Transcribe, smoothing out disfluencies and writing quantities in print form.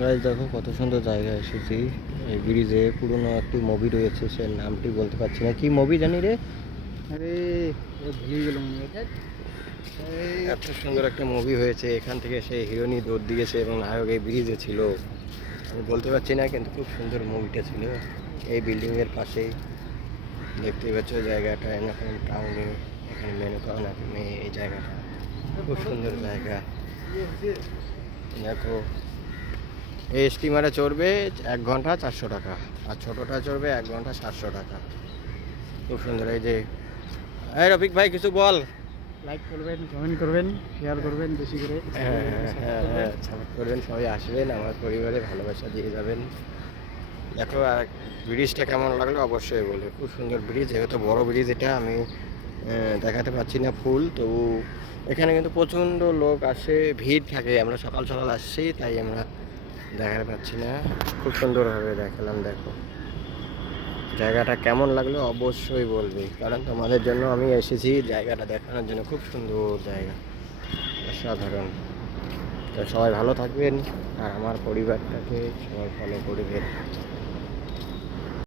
Guys দেখো কত সুন্দর জায়গা এসেছি। এই ব্রিজে পুরনো একটি মুভি রয়েছে, সে নামটি বলতে পারছি না, কি মুভি জানি রে। আরে ভুলে গেলাম মনে হয়। এত সুন্দর একটা মুভি হয়েছে, এখান থেকে সেই হিরোইনি দৌড় দিয়েছে এবং নায়ক এই ব্রিজে ছিল। আমি বলতে পারছি না, কিন্তু খুব সুন্দর মুভিটা ছিল। এই বিল্ডিংয়ের পাশেই দেখতে পাচ্ছ জায়গাটা এরকম টাউনে, এখানে মেনকা নামে এই জায়গাটা খুব সুন্দর জায়গা। দেখো এই স্টিমারে চড়বে 1 ঘন্টা 400 টাকা, আর ছোটোটা চড়বে 1 ঘন্টা 700 টাকা। খুব সুন্দর। এই যে এই রফিক ভাই কিছু বল। লাইক করবেন, কমেন্ট করবেন, শেয়ার করবেন বেশি করে। হ্যাঁ হ্যাঁ হ্যাঁ, সাপোর্ট করবেন, সবাই আসবেন, আমার পরিবারে ভালোবাসা দিয়ে যাবেন। দেখো আর ব্রিজটা কেমন লাগলো অবশ্যই বলবে। খুব সুন্দর ব্রিজ, যেহেতু বড় ব্রিজ এটা আমি দেখাতে পারছি না ফুল, তবু এখানে কিন্তু প্রচণ্ড লোক আসে, ভিড় থাকে। আমরা সকাল সকাল আসছি তাই আমরা দেখাতে পাচ্ছি না। খুব সুন্দরভাবে দেখালাম। দেখো জায়গাটা কেমন লাগলো অবশ্যই বলবে, কারণ তোমাদের জন্য আমি এসেছি জায়গাটা দেখানোর জন্য। খুব সুন্দর জায়গা, অসাধারণ। তো সবাই ভালো থাকবেন আর আমার পরিবারটাকে সবাই ফলো করবেন।